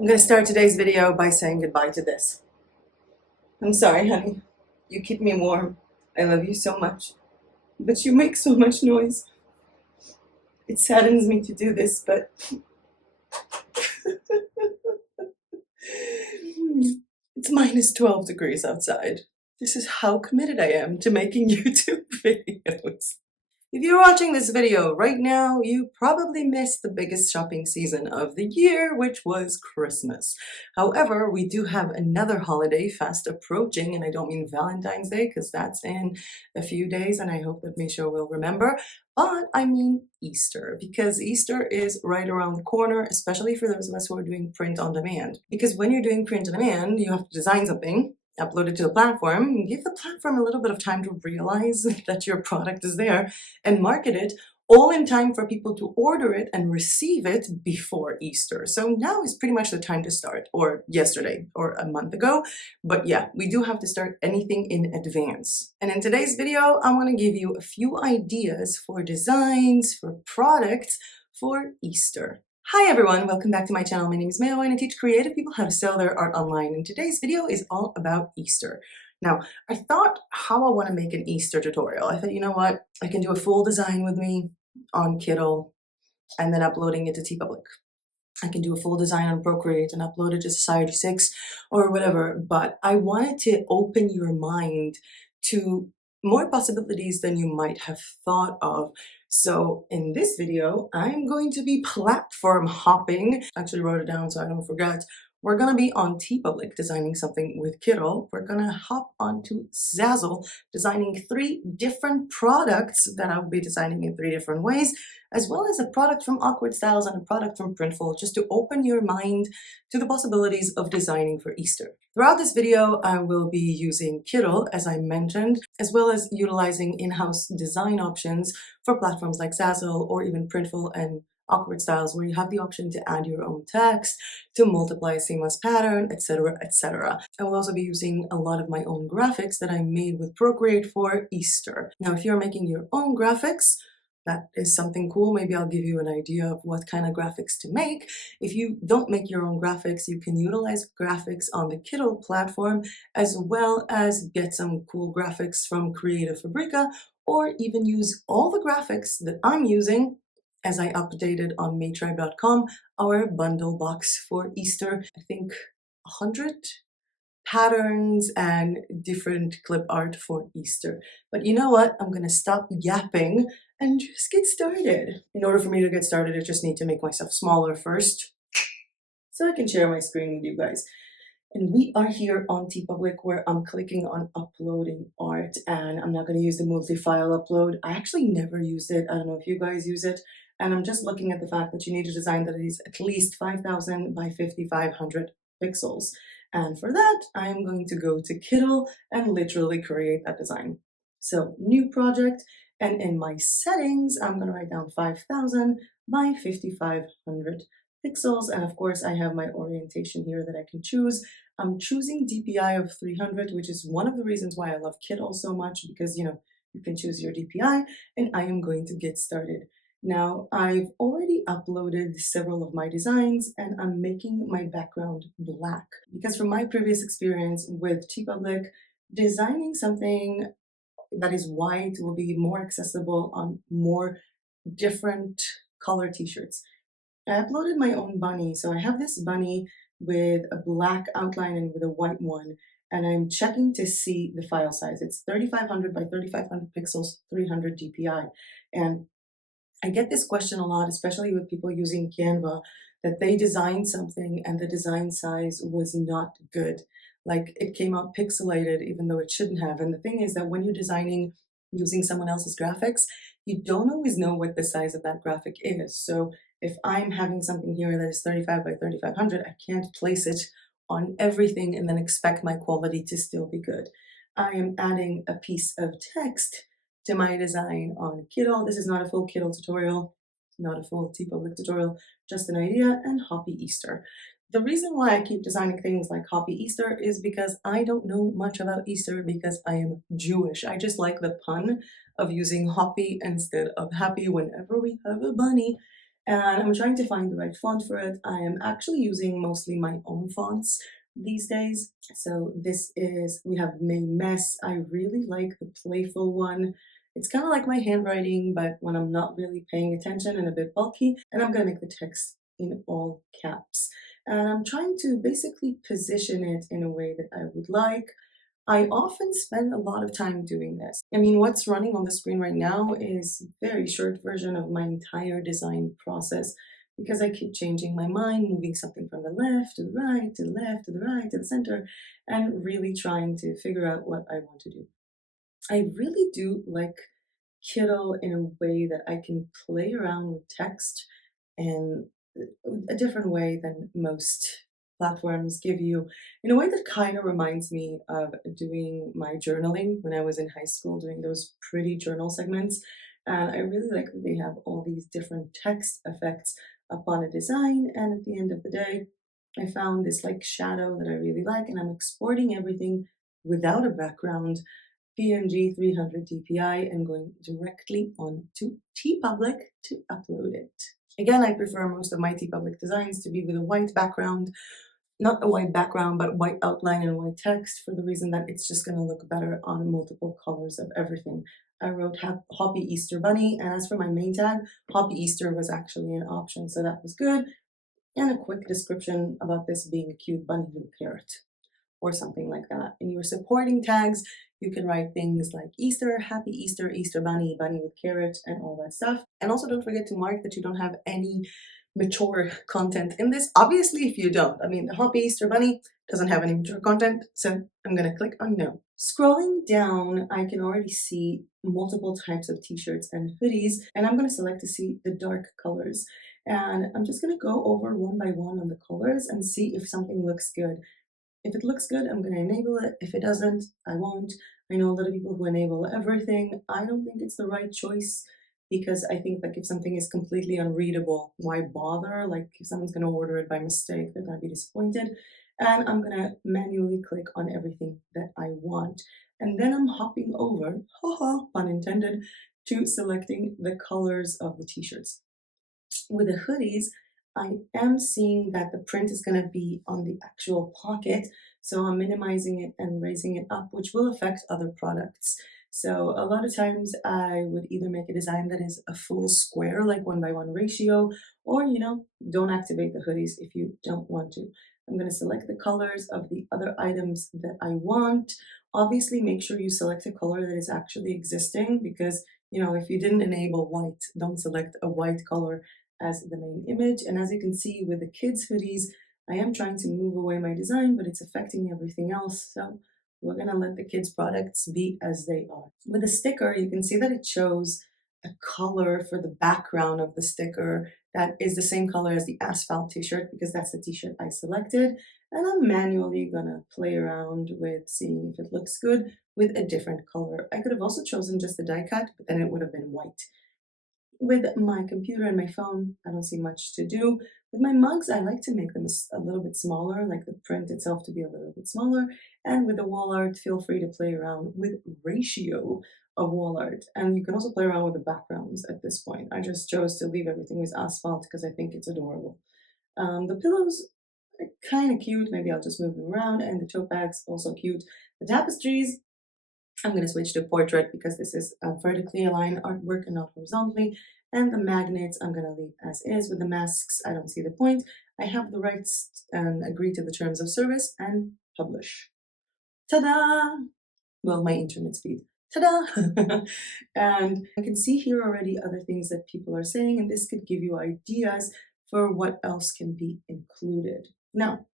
I'm going to start today's video by saying goodbye to this. I'm sorry, honey. You keep me warm. I love you so much. But you make so much noise. It saddens me to do this, but it's minus 12 degrees outside. This is how committed I am to making YouTube videos. If you're watching this video right now, you probably missed the biggest shopping season of the year, which was Christmas. However, we do have another holiday fast approaching, and I don't mean Valentine's Day because that's in a few days, and I hope that Misha will remember, but I mean Easter, because Easter is right around the corner, especially for those of us who are doing print on demand. Because when you're doing print on demand, you have to design something, upload it to the platform, give the platform a little bit of time to realize that your product is there, and market it all in time for people to order it and receive it before Easter. So now is pretty much the time to start, or yesterday, or a month ago. But yeah, we do have to start anything in advance. And in today's video, I want to give you a few ideas for designs, for products for Easter. Hi everyone, welcome back to my channel. My name is Mayo and I teach creative people how to sell their art online, and today's video is all about Easter. Now, I thought how I want to make an Easter tutorial. I thought, you know what, I can do a full design with me on KITTL and then uploading it to Teepublic. I can do a full design on Procreate and upload it to Society 6 or whatever, but I wanted to open your mind to more possibilities than you might have thought of. So in this video, I'm going to be platform hopping. I actually wrote it down so I don't forget. We're going to be on Teepublic designing something with KITTL. We're going to hop onto Zazzle designing 3 different products that I'll be designing in 3 different ways, as well as a product from Awkward Styles and a product from Printful, just to open your mind to the possibilities of designing for Easter. Throughout this video, I will be using KITTL, as I mentioned, as well as utilizing in-house design options for platforms like Zazzle or even Printful and Awkward Styles, where you have the option to add your own text, to multiply a seamless pattern, etc., etc. I will also be using a lot of my own graphics that I made with Procreate for Easter. Now, if you're making your own graphics, that is something cool. Maybe I'll give you an idea of what kind of graphics to make. If you don't make your own graphics, you can utilize graphics on the KITTL platform, as well as get some cool graphics from Creative Fabrica, or even use all the graphics that I'm using as I updated on maytribe.com, our bundle box for Easter. I think 100 patterns and different clip art for Easter. But you know what? I'm gonna stop yapping and just get started. In order for me to get started, I just need to make myself smaller first so I can share my screen with you guys. And we are here on Teepublic, where I'm clicking on uploading art, and I'm not going to use the multi-file upload. I actually never used it. I don't know if you guys use it. And I'm just looking at the fact that you need a design that is at least 5,000 by 5,500 pixels. And for that, I'm going to go to KITTL and literally create that design. So new project, and in my settings, I'm going to write down 5,000 by 5,500 pixels, and of course I have my orientation here that I can choose. I'm choosing DPI of 300, which is one of the reasons why I love KITTL so much, because you can choose your DPI, and I am going to get started. Now, I've already uploaded several of my designs, and I'm making my background black, because from my previous experience with Teepublic, designing something that is white will be more accessible on more different color t-shirts. I uploaded my own bunny, so I have this bunny with a black outline and with a white one, and I'm checking to see the file size. It's 3,500 by 3,500 pixels, 300 DPI, and I get this question a lot, especially with people using Canva, that they designed something and the design size was not good. Like, it came out pixelated even though it shouldn't have. And the thing is that when you're designing using someone else's graphics, you don't always know what the size of that graphic is. So if I'm having something here that is 35 by 3,500, I can't place it on everything and then expect my quality to still be good. I am adding a piece of text to my design on KITTL. This is not a full KITTL tutorial, not a full Teepublic tutorial, just an idea, and Happy Easter. The reason why I keep designing things like Happy Easter is because I don't know much about Easter, because I am Jewish. I just like the pun of using happy instead of happy whenever we have a bunny. and I'm trying to find the right font for it. I am actually using mostly my own fonts these days. So this is, we have May Mess. I really like the playful one. It's kind of like my handwriting, but when I'm not really paying attention and a bit bulky, and I'm gonna make the text in all caps. And I'm trying to basically position it in a way that I would like. I often spend a lot of time doing this. I mean, what's running on the screen right now is a very short version of my entire design process because I keep changing my mind, moving something from the left to the right, to the left, to the right, to the center, and really trying to figure out what I want to do. I really do like KITTL in a way that I can play around with text in a different way than most platforms give you, in a way that kind of reminds me of doing my journaling when I was in high school, doing those pretty journal segments. And I really like that they have all these different text effects upon a design. And at the end of the day, I found this like shadow that I really like, and I'm exporting everything without a background, PNG 300 DPI, and going directly onto Teepublic to upload it. Again, I prefer most of my Teepublic designs to be with a white background, not a white background, but white outline and white text, for the reason that it's just going to look better on multiple colors of everything. I wrote Hoppy Easter Bunny, and as for my main tag, Hoppy Easter was actually an option, so that was good. And a quick description about this being a cute bunny with a carrot, or something like that. In your supporting tags, you can write things like Easter, Happy Easter, Easter Bunny, Bunny with carrot, and all that stuff. And also don't forget to mark that you don't have any mature content in this. Obviously, if you don't, I mean, the Happy Easter Bunny doesn't have any mature content, so I'm gonna click on no. Scrolling down, I can already see multiple types of t-shirts and hoodies, and I'm gonna select to see the dark colors. And I'm just gonna go over one by one on the colors and see if something looks good. If it looks good, I'm going to enable it. If it doesn't, I won't. I know a lot of people who enable everything. I don't think it's the right choice, because I think like if something is completely unreadable, why bother? Like if someone's going to order it by mistake, they're going to be disappointed. And I'm going to manually click on everything that I want. And then I'm hopping over, haha, pun intended, to selecting the colors of the t-shirts. With the hoodies, I am seeing that the print is going to be on the actual pocket, so I'm minimizing it and raising it up, which will affect other products. So a lot of times I would either make a design that is a full square, like 1:1 ratio, or, don't activate the hoodies if you don't want to. I'm going to select the colors of the other items that I want. Obviously, make sure you select a color that is actually existing, because, if you didn't enable white, don't select a white color as the main image. And as you can see with the kids hoodies, I am trying to move away my design, but it's affecting everything else. So we're gonna let the kids products be as they are. With the sticker, you can see that it shows a color for the background of the sticker that is the same color as the asphalt t-shirt, because that's the t-shirt I selected. And I'm manually gonna play around with seeing if it looks good with a different color. I could have also chosen just the die cut, but then it would have been white. With my computer and my phone, I don't see much to do. With my mugs, I like to make them a little bit smaller, like the print itself to be a little bit smaller. And with the wall art, feel free to play around with ratio of wall art. And you can also play around with the backgrounds at this point. I just chose to leave everything with asphalt because I think it's adorable. The pillows are kind of cute. Maybe I'll just move them around. And the tote bags, also cute. The tapestries, I'm going to switch to portrait because this is a vertically aligned artwork and not horizontally. And the magnets I'm going to leave as is. With the masks, I don't see the point. I have the rights and agree to the terms of service and publish. Ta-da! Well, my internet speed. Ta-da! And I can see here already other things that people are saying, and this could give you ideas for what else can be included. Now,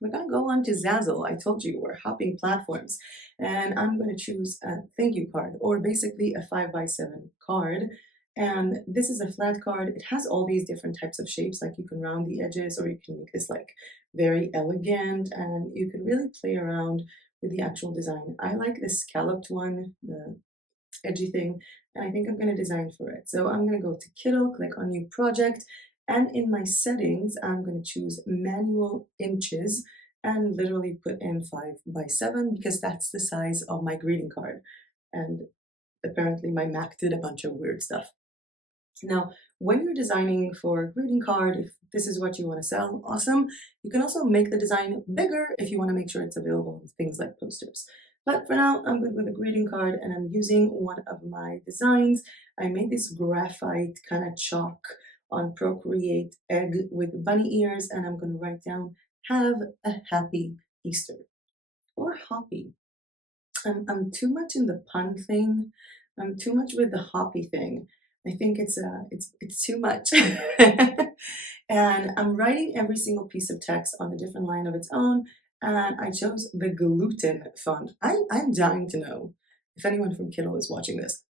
we're going to go on to Zazzle. I told you we're hopping platforms, and I'm going to choose a thank you card, or basically a 5x7 card. And this is a flat card. It has all these different types of shapes, like you can round the edges, or you can make this like very elegant, and you can really play around with the actual design. I like this scalloped one, the edgy thing, and I think I'm going to design for it. So I'm going to go to KITTL, click on new project, and in my settings, I'm going to choose manual inches and literally put in 5x7 because that's the size of my greeting card. And apparently my Mac did a bunch of weird stuff. Now, when you're designing for a greeting card, if this is what you want to sell, awesome. You can also make the design bigger if you want to make sure it's available in things like posters. But for now, I'm good with a greeting card and I'm using one of my designs. I made this graphite kind of chalk on Procreate egg with bunny ears, and I'm going to write down, have a happy Easter, or hoppy. I'm too much in the pun thing. I'm too much with the hoppy thing. I think it's too much. And I'm writing every single piece of text on a different line of its own, and I chose the gluten font. I'm dying to know if anyone from KITTL is watching this.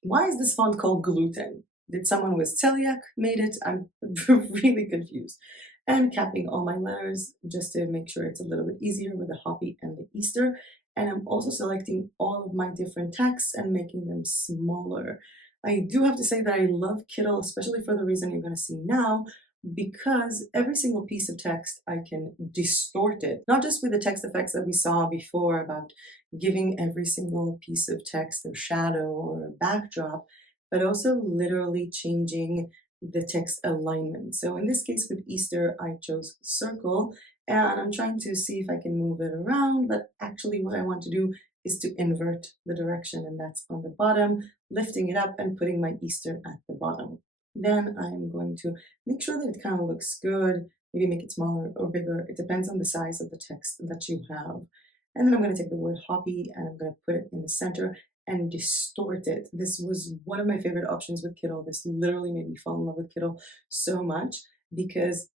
Why is this font called gluten? Did someone with celiac made it? I'm really confused. And capping all my letters just to make sure it's a little bit easier with the hoppy and the Easter. And I'm also selecting all of my different texts and making them smaller. I do have to say that I love KITTL, especially for the reason you're going to see now, because every single piece of text I can distort it, not just with the text effects that we saw before about giving every single piece of text a shadow or a backdrop, but also literally changing the text alignment. So in this case with Easter, I chose circle, and I'm trying to see if I can move it around, but actually what I want to do is to invert the direction, and that's on the bottom, lifting it up and putting my Easter at the bottom. Then I'm going to make sure that it kind of looks good, maybe make it smaller or bigger. It depends on the size of the text that you have. And then I'm going to take the word hoppy and I'm going to put it in the center and distort it. This was one of my favorite options with KITTL. This literally made me fall in love with KITTL so much because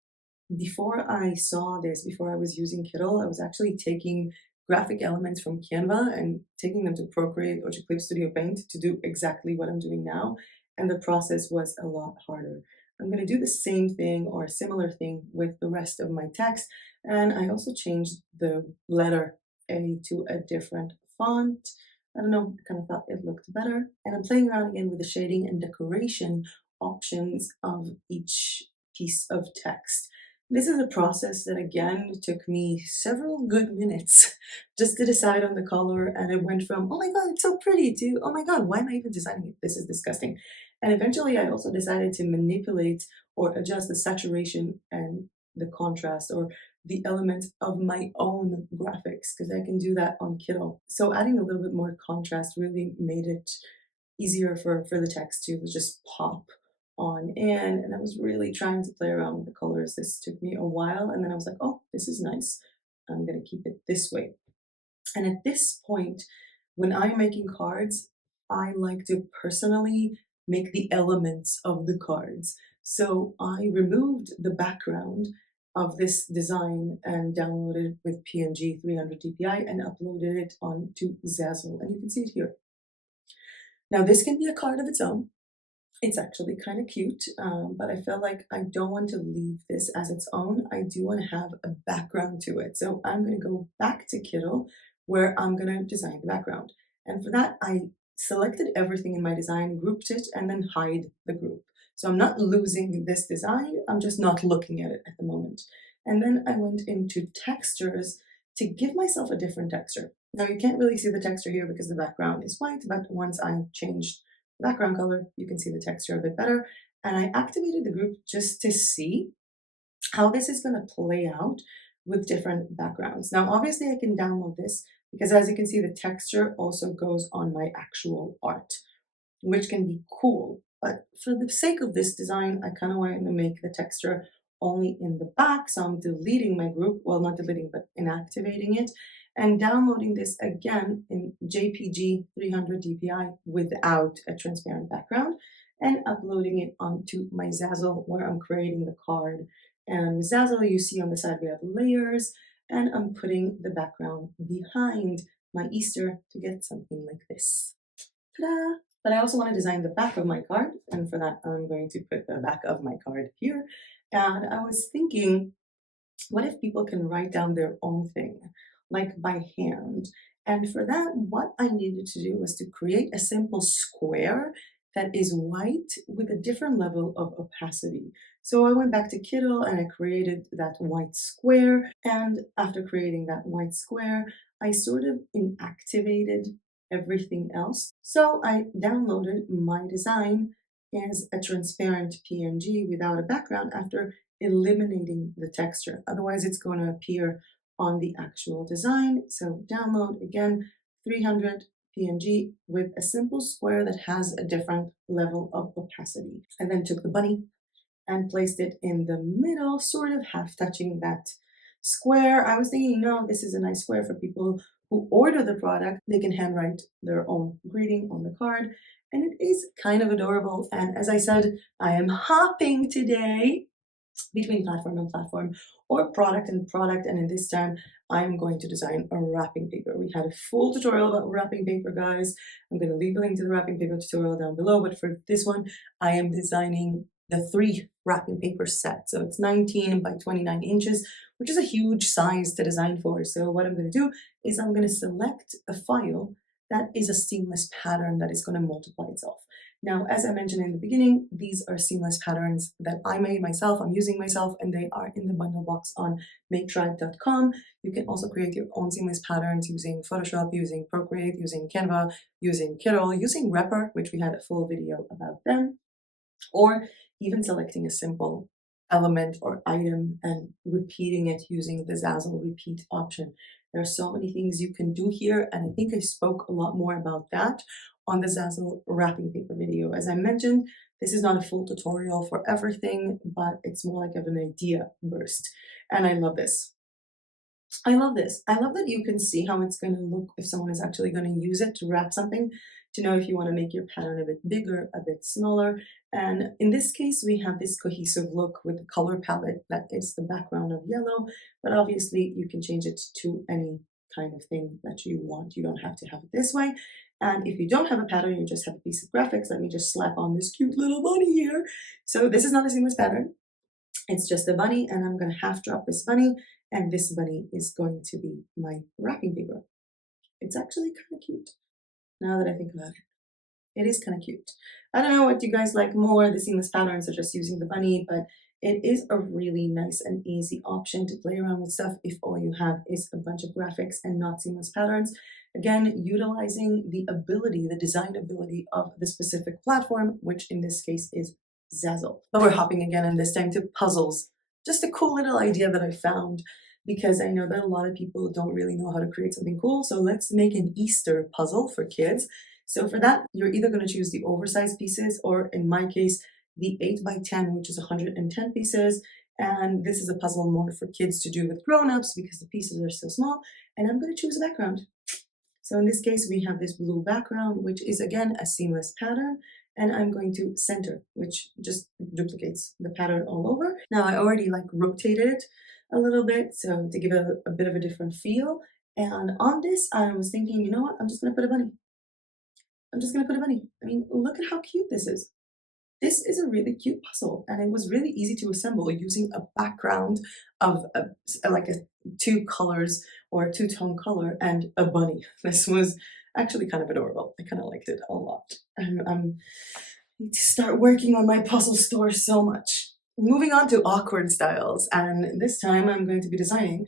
before I saw this, before I was using KITTL, I was actually taking graphic elements from Canva and taking them to Procreate or to Clip Studio Paint to do exactly what I'm doing now. And the process was a lot harder. I'm going to do the same thing or a similar thing with the rest of my text. And I also changed the letter A to a different font. I don't know, I kind of thought it looked better. And I'm playing around again with the shading and decoration options of each piece of text. This is a process that again took me several good minutes just to decide on the color, and it went from, oh my god, it's so pretty, to, oh my god, why am I even designing it? This is disgusting. And eventually I also decided to manipulate or adjust the saturation and the contrast or the elements of my own graphics, because I can do that on KITTL. So adding a little bit more contrast really made it easier for the text to just pop on in. And I was really trying to play around with the colors. This took me a while, and then I was like, oh, this is nice. I'm gonna keep it this way. And at this point, when I'm making cards, I like to personally make the elements of the cards. So I removed the background of this design and downloaded with PNG 300 dpi and uploaded it onto Zazzle. And you can see it here. Now this can be a card of its own. It's actually kind of cute, but I felt like I don't want to leave this as its own. I do want to have a background to it. So I'm going to go back to KITTL where I'm going to design the background. And for that, I selected everything in my design, grouped it, and then hide the group. So I'm not losing this design, I'm just not looking at it at the moment. And then I went into textures to give myself a different texture. Now you can't really see the texture here because the background is white, but once I changed background color, you can see the texture a bit better. And I activated the group just to see how this is going to play out with different backgrounds. Now, obviously I can download this because as you can see, the texture also goes on my actual art, which can be cool. But for the sake of this design, I kind of wanted to make the texture only in the back. So I'm deleting my group, well, not deleting, but inactivating it, and downloading this again in JPG 300 dpi without a transparent background, and uploading it onto my Zazzle where I'm creating the card. And with Zazzle, you see on the side we have layers, and I'm putting the background behind my Easter to get something like this. Ta-da! But I also want to design the back of my card, and for that I'm going to put the back of my card here. And I was thinking, what if people can write down their own thing, like by hand? And for that, what I needed to do was to create a simple square that is white with a different level of opacity. So I went back to KITTL and I created that white square. And after creating that white square, I sort of inactivated everything else. So I downloaded my design is a transparent PNG without a background after eliminating the texture. Otherwise, it's going to appear on the actual design. So download again, 300 PNG with a simple square that has a different level of opacity. I then took the bunny and placed it in the middle, sort of half touching that square. I was thinking, no, this is a nice square for people who order the product. They can handwrite their own greeting on the card, and it is kind of adorable. And as I said, I am hopping today between platform and platform, or product and product, and in this time I'm going to design a wrapping paper. We had a full tutorial about wrapping paper, guys. I'm going to leave a link to the wrapping paper tutorial down below, but for this one I am designing the 3 wrapping paper set. So it's 19 by 29 inches, which is a huge size to design for. So what I'm going to do is I'm going to select a file that is a seamless pattern that is going to multiply itself. Now, as I mentioned in the beginning, these are seamless patterns that I made myself, I'm using myself, and they are in the bundle box on maketribe.com. You can also create your own seamless patterns using Photoshop, using Procreate, using Canva, using KITTL, using Repr, which we had a full video about them, or even selecting a simple element or item and repeating it using the Zazzle repeat option. There are so many things you can do here, and I think I spoke a lot more about that on the Zazzle wrapping paper video. As I mentioned, this is not a full tutorial for everything, but it's more like of an idea burst. And I love this. I love this. I love that you can see how it's going to look if someone is actually going to use it to wrap something, to know if you want to make your pattern a bit bigger, a bit smaller. And in this case, we have this cohesive look with the color palette that is the background of yellow, but obviously you can change it to any kind of thing that you want. You don't have to have it this way. And if you don't have a pattern, you just have a piece of graphics, let me just slap on this cute little bunny here. So this is not a seamless pattern. It's just a bunny, and I'm going to half drop this bunny, and this bunny is going to be my wrapping paper. It's actually kind of cute now that I think about it. It is kind of cute. I don't know what you guys like more, the seamless patterns or just using the bunny, but it is a really nice and easy option to play around with stuff if all you have is a bunch of graphics and not seamless patterns. Again, utilizing the ability, the design ability of the specific platform, which in this case is Zazzle. But we're hopping again, and this time to puzzles. Just a cool little idea that I found, because I know that a lot of people don't really know how to create something cool. So let's make an Easter puzzle for kids. So for that, you're either going to choose the oversized pieces, or in my case, the 8 by 10, which is 110 pieces. And this is a puzzle more for kids to do with grown-ups because the pieces are so small. And I'm going to choose a background. So in this case, we have this blue background, which is again a seamless pattern. And I'm going to center, which just duplicates the pattern all over. Now I already rotated it a little bit, so to give it a bit of a different feel. And on this, I was thinking, you know what? I'm just going to put a bunny. I'm just going to put a bunny. I mean, look at how cute this is. This is a really cute puzzle, and it was really easy to assemble using a background of like 2 colors or a 2-tone color and a bunny. This was actually kind of adorable. I kind of liked it a lot. I need to start working on my puzzle store so much. Moving on to awkward styles, and this time I'm going to be designing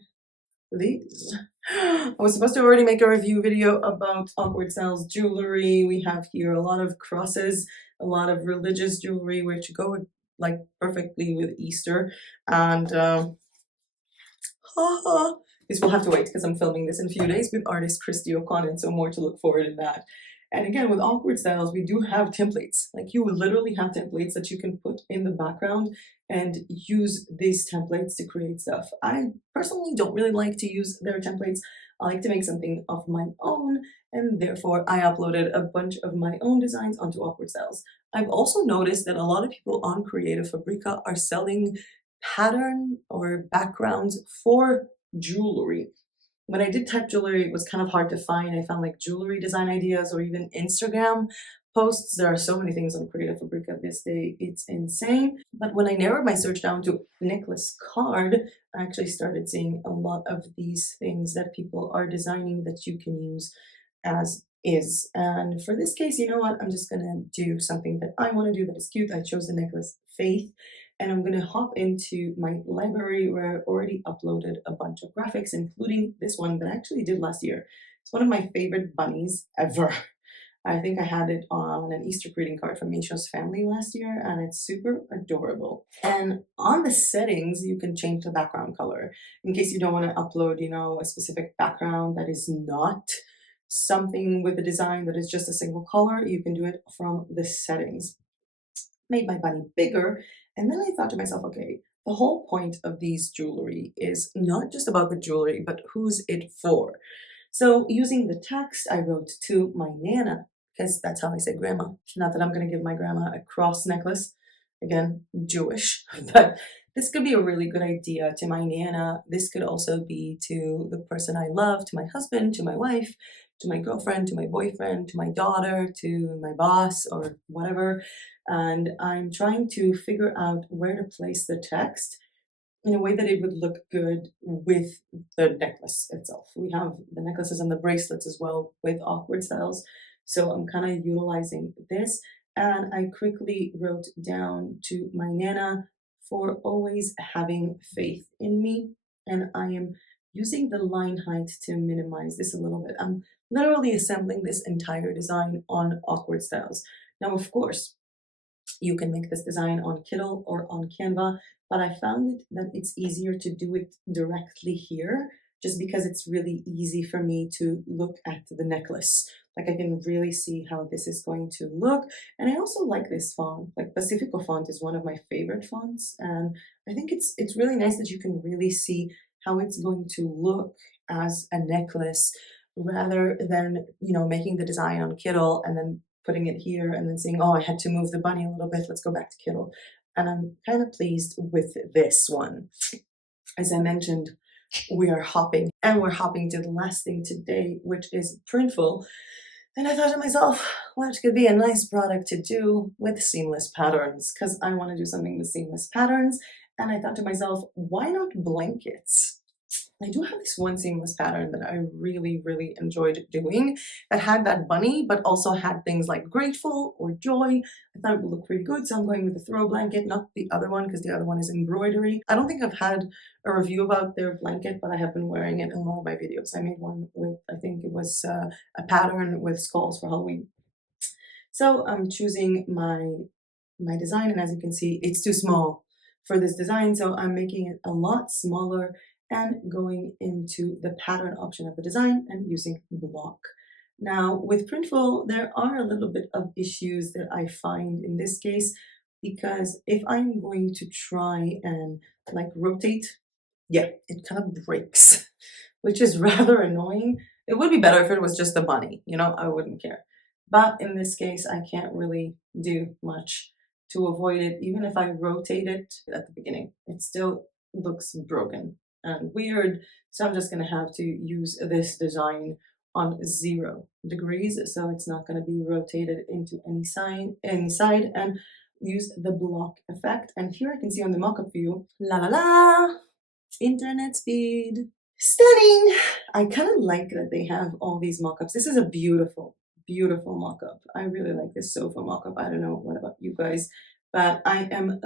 these. I was supposed to already make a review video about awkward styles jewelry. We have here a lot of crosses, a lot of religious jewelry, which go perfectly with Easter. And this will have to wait because I'm filming this in a few days with artist Christy O'Connor, so more to look forward in that. And again, with awkward styles, we do have templates. You literally have templates that you can put in the background and use these templates to create stuff. I personally don't really like to use their templates. I like to make something of my own, and therefore I uploaded a bunch of my own designs onto awkward styles. I've also noticed that a lot of people on Creative Fabrica are selling pattern or backgrounds for jewelry. When I did type jewelry, it was kind of hard to find. I found jewelry design ideas or even Instagram posts. There are so many things on Creative Fabrica this day, it's insane. But when I narrowed my search down to necklace card, I actually started seeing a lot of these things that people are designing that you can use as is. And for this case, you know what? I'm just gonna do something that I want to do that is cute. I chose the necklace Faith. And I'm going to hop into my library where I already uploaded a bunch of graphics, including this one that I actually did last year. It's one of my favorite bunnies ever. I think I had it on an Easter greeting card from Misha's family last year, and it's super adorable. And on the settings, you can change the background color in case you don't want to upload, you know, a specific background that is not something with a design that is just a single color. You can do it from the settings. Made my bunny bigger, and then I thought to myself, okay, the whole point of these jewelry is not just about the jewelry, but who's it for. So using the text, I wrote to my Nana, because that's how I say grandma. Not that I'm going to give my grandma a cross necklace. Again, Jewish, but this could be a really good idea to my Nana. This could also be to the person I love, to my husband, to my wife, to my girlfriend, to my boyfriend, to my daughter, to my boss, or whatever. And I'm trying to figure out where to place the text in a way that it would look good with the necklace itself. We have the necklaces and the bracelets as well with awkward styles. So I'm kind of utilizing this. And I quickly wrote down to my Nana for always having faith in me. And I am using the line height to minimize this a little bit. I'm literally assembling this entire design on awkward styles. Now, of course, you can make this design on KITTL or on Canva, but I found it that it's easier to do it directly here just because it's really easy for me to look at the necklace. Like I can really see how this is going to look. And I also like this font. Like Pacifico font is one of my favorite fonts. And I think it's really nice that you can really see how it's going to look as a necklace rather than, you know, making the design on KITTL and then putting it here and then saying, oh, I had to move the bunny a little bit, let's go back to KITTL. And I'm kind of pleased with this one. As I mentioned, we are hopping, and we're hopping to the last thing today, which is Printful. And I thought to myself, what could be a nice product to do with seamless patterns? Because I want to do something with seamless patterns. And I thought to myself, why not blankets? I do have this one seamless pattern that I really, really enjoyed doing that had that bunny, but also had things like grateful or joy. I thought it would look pretty good, so I'm going with the throw blanket, not the other one, because the other one is embroidery. I don't think I've had a review about their blanket, but I have been wearing it in all of my videos. I made one with, I think it was a pattern with skulls for Halloween. So I'm choosing my design, and as you can see, it's too small for this design, so I'm making it a lot smaller and going into the pattern option of the design and using block. Now with Printful, there are a little bit of issues that I find in this case, because if I'm going to try and like rotate, yeah, it kind of breaks, which is rather annoying. It would be better if it was just a bunny, you know, I wouldn't care. But in this case, I can't really do much to avoid it. Even if I rotate it at the beginning, it still looks broken and weird. So I'm just going to have to use this design on 0 degrees, so it's not going to be rotated into any side, and use the block effect. And here I can see on the mock-up view, la la la, internet speed, stunning. I kind of like that they have all these mock-ups. This is a beautiful, beautiful mock-up. I really like this sofa mock-up. I don't know what about you guys, but I am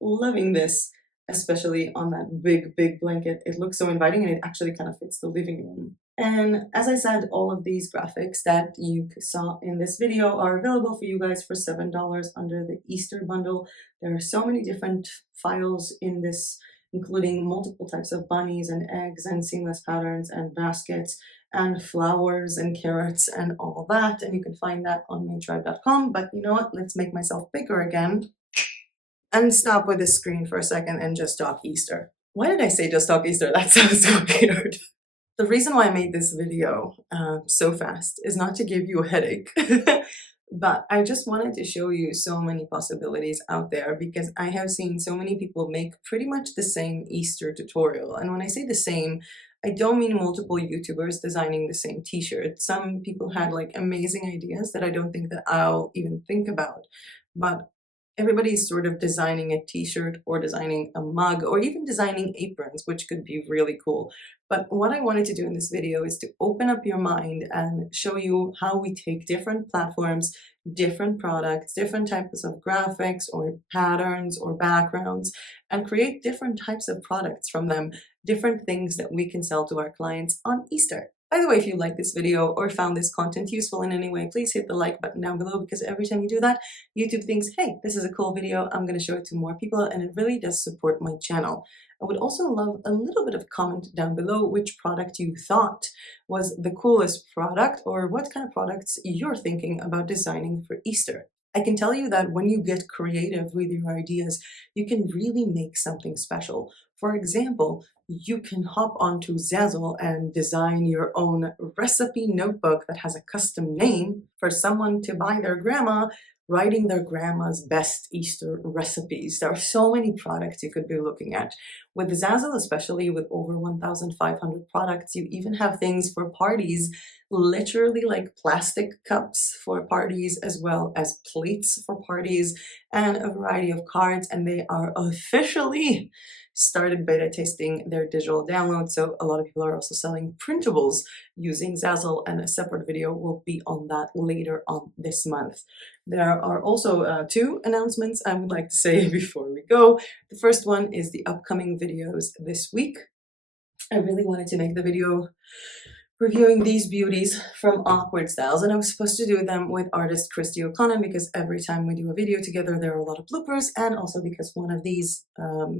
loving this, especially on that big blanket. It looks so inviting, and it actually kind of fits the living room. And as I said, all of these graphics that you saw in this video are available for you guys for $7 under the Easter bundle. There are so many different files in this, including multiple types of bunnies and eggs and seamless patterns and baskets and flowers and carrots and all that. And you can find that on maintribe.com. But you know what? Let's make myself bigger again and stop with this screen for a second and just talk Easter. Why did I say just talk Easter? That sounds so weird. The reason why I made this video so fast is not to give you a headache, but I just wanted to show you so many possibilities out there, because I have seen so many people make pretty much the same Easter tutorial. And when I say the same, I don't mean multiple YouTubers designing the same t-shirt. Some people had like amazing ideas that I don't think that I'll even think about, but everybody's sort of designing a t-shirt or designing a mug or even designing aprons, which could be really cool. But what I wanted to do in this video is to open up your mind and show you how we take different platforms, different products, different types of graphics or patterns or backgrounds, and create different types of products from them, different things that we can sell to our clients on Easter. By the way, if you like this video or found this content useful in any way, please hit the like button down below, because every time you do that, YouTube thinks, hey, this is a cool video, I'm going to show it to more people, and it really does support my channel. I would also love a little bit of comment down below which product you thought was the coolest product, or what kind of products you're thinking about designing for Easter. I can tell you that when you get creative with your ideas, you can really make something special. For example, you can hop onto Zazzle and design your own recipe notebook that has a custom name for someone to buy their grandma, writing their grandma's best Easter recipes. There are so many products you could be looking at. With Zazzle, especially with over 1,500 products, you even have things for parties, literally like plastic cups for parties, as well as plates for parties, and a variety of cards, and they are officially started beta testing their digital download, so a lot of people are also selling printables using Zazzle, and a separate video will be on that later on this month. There are also two announcements I would like to say before we go. The first one is the upcoming videos this week. I really wanted to make the video reviewing these beauties from Awkward Styles, and I was supposed to do them with artist Christy O'Connor, because every time we do a video together there are a lot of bloopers, and also because one of these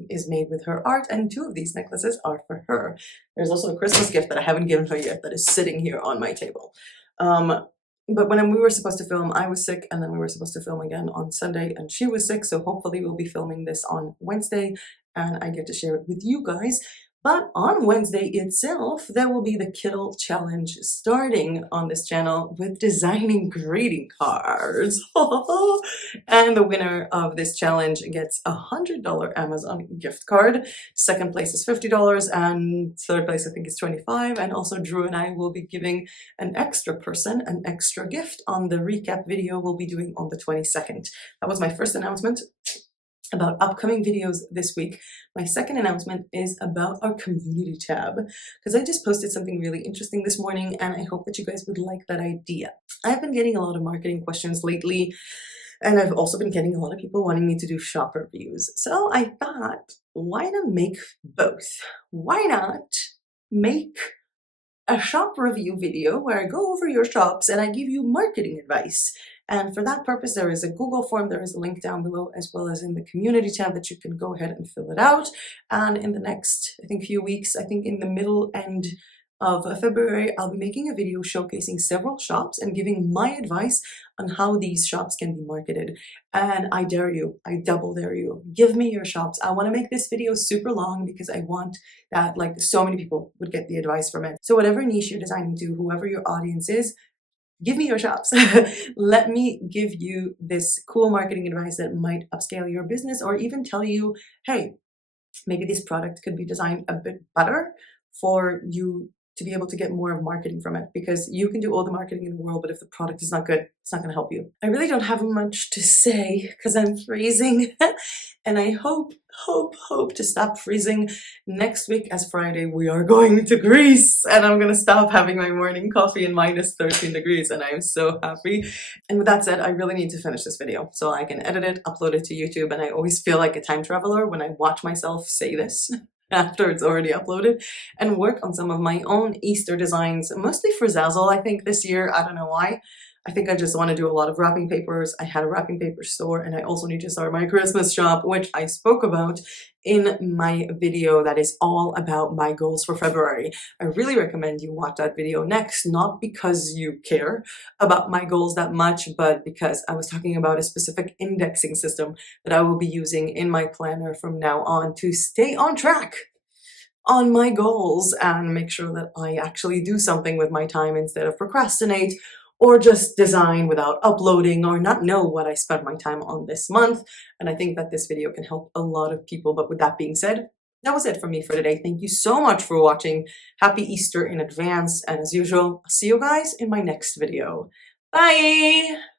is made with her art and two of these necklaces are for her. There's also a Christmas gift that I haven't given her yet that is sitting here on my table. But when we were supposed to film, I was sick, and then we were supposed to film again on Sunday and she was sick, so hopefully we'll be filming this on Wednesday and I get to share it with you guys. But on Wednesday itself, there will be the KITTL challenge starting on this channel with designing greeting cards. And the winner of this challenge gets a $100 Amazon gift card. Second place is $50 and third place I think is $25. And also Drew and I will be giving an extra person an extra gift on the recap video we'll be doing on the 22nd. That was my first announcement about upcoming videos this week. My second announcement is about our community tab, because I just posted something really interesting this morning and I hope that you guys would like that idea. I've been getting a lot of marketing questions lately, and I've also been getting a lot of people wanting me to do shop reviews. So I thought, why not make both? Why not make a shop review video where I go over your shops and I give you marketing advice? And for that purpose, there is a Google form, there is a link down below, as well as in the community tab that you can go ahead and fill it out. And in the next, I think, few weeks, I think in the middle end of February, I'll be making a video showcasing several shops and giving my advice on how these shops can be marketed. And I dare you, I double dare you, give me your shops. I want to make this video super long because I want that like so many people would get the advice from it. So whatever niche you're designing to, whoever your audience is, give me your shops. Let me give you this cool marketing advice that might upscale your business, or even tell you, hey, maybe this product could be designed a bit better for you to be able to get more of marketing from it, because you can do all the marketing in the world, but if the product is not good, it's not going to help you. I really don't have much to say because I'm freezing and I hope to stop freezing next week, as Friday we are going to Greece and I'm going to stop having my morning coffee in minus 13 degrees and I am so happy. And with that said, I really need to finish this video so I can edit it, upload it to YouTube, and I always feel like a time traveler when I watch myself say this after it's already uploaded, and work on some of my own Easter designs, mostly for Zazzle. I think this year, I don't know why, I think I just want to do a lot of wrapping papers. I had a wrapping paper store and I also need to start my Christmas shop, which I spoke about in my video that is all about my goals for February. I really recommend you watch that video next, not because you care about my goals that much, but because I was talking about a specific indexing system that I will be using in my planner from now on to stay on track on my goals and make sure that I actually do something with my time instead of procrastinate or just design without uploading or not know what I spent my time on this month. And I think that this video can help a lot of people. But with that being said, that was it for me for today. Thank you so much for watching. Happy Easter in advance. And as usual, I'll see you guys in my next video. Bye!